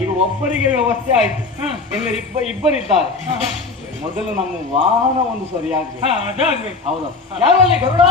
ಈಗ ಒಬ್ಬರಿಗೆ ವ್ಯವಸ್ಥೆ ಆಯ್ತು, ಇಬ್ಬರಿದ್ದಾರೆ. ಮೊದಲು ನಮ್ಮ ವಾಹನ ಒಂದು ಸರಿಯಾಗಬೇಕು. ಹೌದಾ? ಯಾರಲ್ಲಿ ಗರುಡ?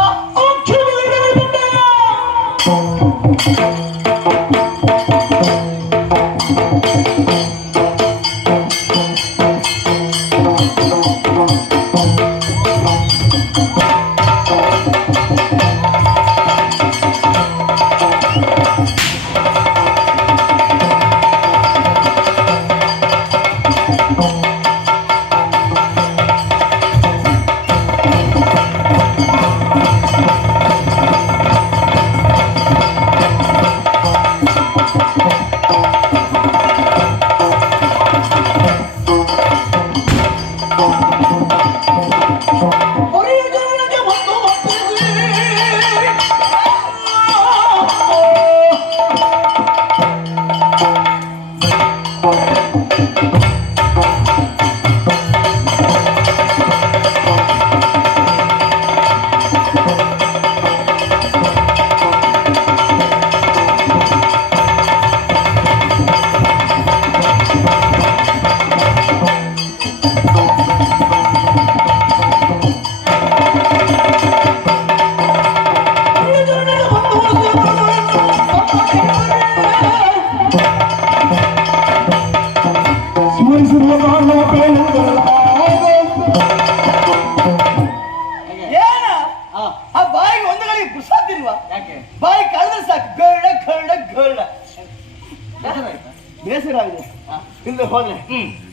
ಬೇಸರ ಆಗಿದೆ. ಇಲ್ಲದೆ ಹೋದ್ರೆ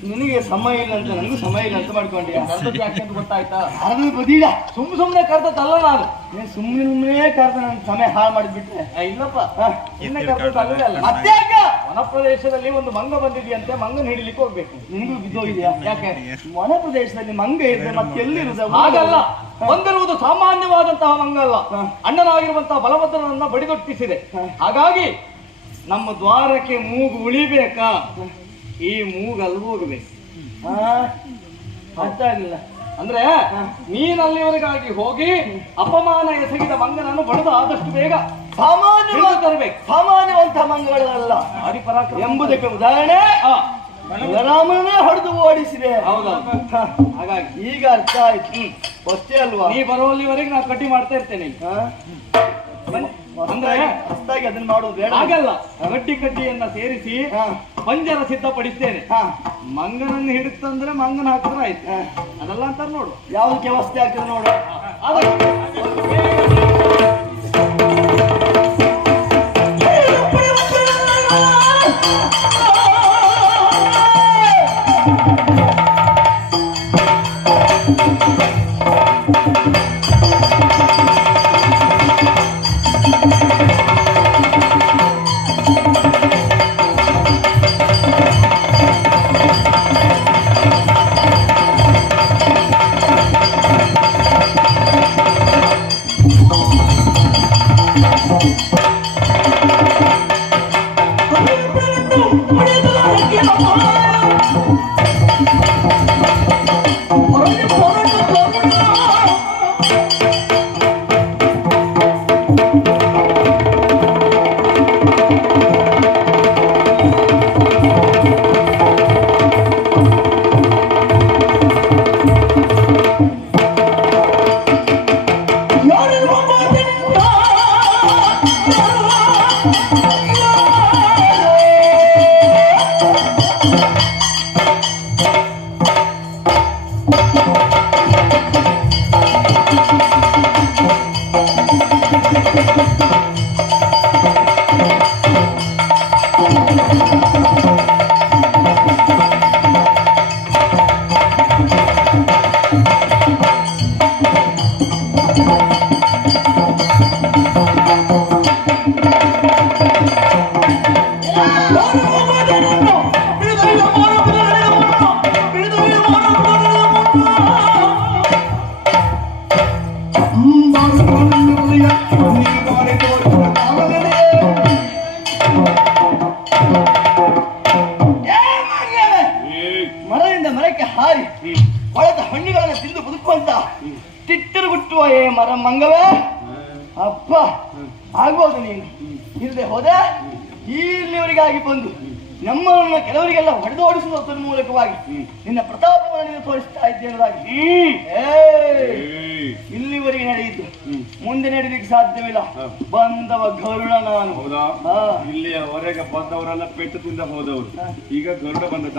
ನಿನಗೆ ಸಮಯ ಇಲ್ಲ ಅಂತ ನನಗೂ ಸಮಯ ಇಲ್ಲ ಅಂತ ಮಾಡ್ಕೊಂಡ್ಯಾ? ಯಾಕೆ ಅಂತ ಗೊತ್ತಾಯ್ತಾ? ಅರ್ಧ ಬದೀಡ ಸುಮ್ಮನೆ ಕರ್ತದಲ್ಲ ನಾನು. ಸುಮ್ಮನೆ ಕರ್ತ ನನ್ನ ಸಮಯ ಹಾಳು ಮಾಡಿಬಿಟ್ರೆ. ಇಲ್ಲಪ್ಪ, ಇನ್ನ ಕರ್ತದಲ್ಲ ಅಲ್ಲ. ಅತ್ಯಾಗ ವನ ಪ್ರದೇಶದಲ್ಲಿ ಒಂದು ಮಂಗ ಬಂದಿದೆಯಂತೆ, ಮಂಗನ ಹಿಡಿಲಿಕ್ಕೆ ಹೋಗ್ಬೇಕು. ನಿನಗೂ ಬಿದ್ದೋಗಿದ್ಯಾ? ಯಾಕೆ? ವನ ಪ್ರದೇಶದಲ್ಲಿ ಮಂಗ ಇದ್ರೆ ಮತ್ತೆ ಎಲ್ಲಿರುವುದು? ಹಾಗಲ್ಲ, ಬಂದಿರುವುದು ಸಾಮಾನ್ಯವಾದಂತಹ ಮಂಗ ಅಲ್ಲ, ಅಣ್ಣನಾಗಿರುವಂತಹ ಬಲಭದ್ರನನ್ನ ಬಡಿದೊಟ್ಟಿಸಿದೆ. ಹಾಗಾಗಿ ನಮ್ಮ ದ್ವಾರಕ್ಕೆ ಮೂಗು ಉಳಿಬೇಕಾ? ಈ ಮೂಗಲ್ಲಿ ಹೋಗಬೇಕು. ಅರ್ಥ ಆಗಿಲ್ಲ ಅಂದ್ರೆ ನೀನಲ್ಲಿವರೆಗಾಗಿ ಹೋಗಿ ಅಪಮಾನ ಎಸಗಿದ ಮಂಗನನ್ನು ಬಡದು ಆದಷ್ಟು ಬೇಗ ಸಾಮಾನ್ಯ ತರಬೇಕು. ಸಾಮಾನ್ಯವಂತಹ ಮಂಗಗಳಲ್ಲ ಹರಿಪರಾಕ್ರಮ ಎಂಬುದಕ್ಕೆ ಉದಾಹರಣೆ ಬಲರಾಮನೇ ಹೊಡೆದು ಓಡಿಸಿದೆ. ಹೌದೌದು. ಹಾಗಾಗಿ ಈಗ ಅರ್ಥ ಆಯ್ತು. ಅಷ್ಟೇ ಅಲ್ವಾ? ನೀ ಬರುವಲ್ಲಿವರೆಗೆ ನಾನು ಕಟ್ಟಿ ಮಾಡ್ತಾ ಇರ್ತೇನೆ. ಅಂದ್ರೆ ಹೊಸದಾಗಿ ಅದನ್ನ ಮಾಡೋದು ಬೇಡ. ಹಾಗಲ್ಲ, ಕಡ್ಡಿಯನ್ನ ಸೇರಿಸಿ ಪಂಜರ ಸಿದ್ಧಪಡಿಸ್ತೇನೆ. ಮಂಗನನ್ನು ಹಿಡಿತಂದ್ರೆ ಮಂಗನ ಹಾಕಿದ್ರೆ ಆಯ್ತು. ಅದೆಲ್ಲ ಅಂತ ನೋಡು ಯಾವ್ದಕ್ಕೆ ವ್ಯವಸ್ಥೆ ಆಗ್ತದೆ ನೋಡು. ಮಂಗವೇ ಅಪ್ಪ ಆಗ್ಬೋದು ನೀನು ಇಲ್ಲದೆ ಹೋದೆ ಇಲ್ಲಿವರೆಗಾಗಿ ಬಂದು ನಮ್ಮನ್ನ ಕೆಲವರಿಗೆಲ್ಲ ಹೊಡೆದೋಡಿಸುವ ಮೂಲಕವಾಗಿ ನಿನ್ನ ಪ್ರತಾಪವನ್ನು ತೋರಿಸ್ತಾ ಇದ್ದೇನದಾಗಿ ಇಲ್ಲಿವರೆಗೆ ನಡೆಯಿತು ಮುಂದೆ ನಡೀಲಿಕ್ಕೆ ಸಾಧ್ಯವಿಲ್ಲ ಬಂದವ ಗರುಡ ನಾನು. ಇಲ್ಲಿಯವರೆಗೆ ಬಂದವರೆಲ್ಲ ಪೆಟ್ಟು ತಿಂದ ಹೋದವರು, ಈಗ ಗರುಡ ಬಂದದ.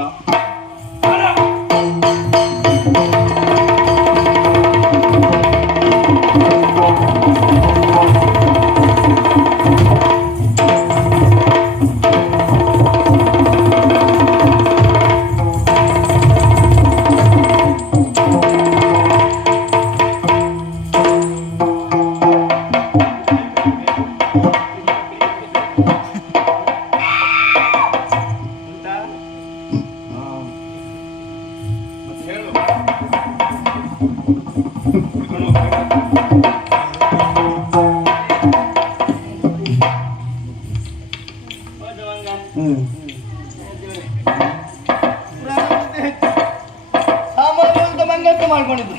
ಮಾಡ್ಕೊಂಡಿದ್ದು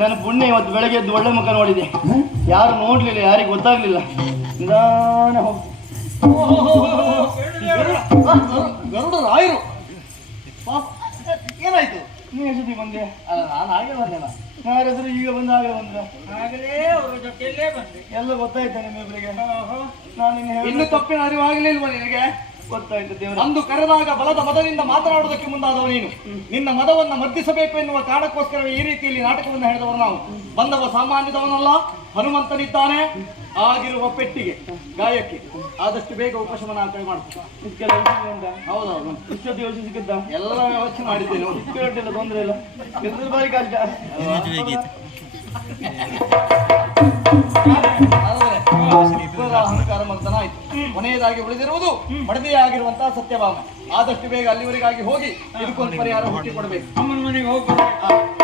ನಾನು ಪುಣ್ಯ ಇವತ್ತು ಬೆಳಗ್ಗೆ ಎದ್ದು ಒಳ್ಳೆ ಮುಖ ನೋಡಿದೆ. ಯಾರು ನೋಡ್ಲಿಲ್ಲ, ಯಾರಿಗೆ ಗೊತ್ತಾಗ್ಲಿಲ್ಲ. ನಿಧಾನ ಗರುಡ ರಾಯರು ಏನಾಯ್ತು? ನೀ ಎಷ್ಟೊತ್ತಿಗೆ ಬಂದೆ? ಅಲ್ಲ, ನಾನು ಹಾಗೆ ಬಂದೆ. ಯಾರಾದ್ರೂ ಈಗ ಬಂದ ಹಾಗೆ ಬಂದ್ರ? ಆಗಲೇ ಅವ್ರ ಜೊತೆಯಲ್ಲೇ ಬಂದೆ. ಎಲ್ಲ ಗೊತ್ತಾಯ್ತಾ ನಿಮ್ಮಿಬ್ಬರಿಗೆ? ನಾನು ಇನ್ನು ತಪ್ಪಿನ ಅರಿವು ಆಗಲಿಲ್ವ ನಿನಗೆ? ಗೊತ್ತಾಯ್ತು ದೇವರ. ಅಂದು ಕರೆದಾಗ ಬಲದ ಮದದಿಂದ ಮಾತನಾಡುವುದಕ್ಕೆ ಮುಂದಾದವ ನೀನು. ನಿನ್ನ ಮದವನ್ನು ಮರ್ದಿಸಬೇಕು ಎನ್ನುವ ಕಾರಣಕ್ಕೋಸ್ಕರವೇ ಈ ರೀತಿಯಲ್ಲಿ ನಾಟಕವನ್ನು ಹೇಳಿದವರು ನಾವು. ಬಂದವ ಸಾಮಾನ್ಯದವನಲ್ಲ, ಹನುಮಂತನಿದ್ದಾನೆ. ಆಗಿರುವ ಪೆಟ್ಟಿಗೆ ಗಾಯಕ್ಕೆ ಆದಷ್ಟು ಬೇಗ ಉಪಶಮನ ಕೈ ಮಾಡ್ತಾರೆ. ಹೌದೌದು, ಇಷ್ಟೊತ್ತು ಯೋಚನೆ ಸಿಕ್ಕಿದ್ದ ಎಲ್ಲ ವ್ಯವಸ್ಥೆ ಮಾಡಿದ್ದೇನೆ. ಇಷ್ಟೊಟ್ಟಿಲ್ಲ, ತೊಂದರೆ ಇಲ್ಲ. ಎದುರು ಬಾರಿ ಕಷ್ಟ. ಅಹಂಕಾರ ಮಂತನ ಆಯ್ತು. ಕೊನೆಯದಾಗಿ ಉಳಿದಿರುವುದು ಮಡದಿಯೇ ಆಗಿರುವಂತಹ ಸತ್ಯಭಾಮ. ಆದಷ್ಟು ಬೇಗ ಅಲ್ಲಿವರೆಗಾಗಿ ಹೋಗಿ ಇದಕ್ಕೊಂದು ಪರಿಹಾರ ಹುಟ್ಟಿಕೊಡ್ಬೇಕು. ಅಮ್ಮನ ಮನೆಗೆ ಹೋಗ್ಬೇಕು.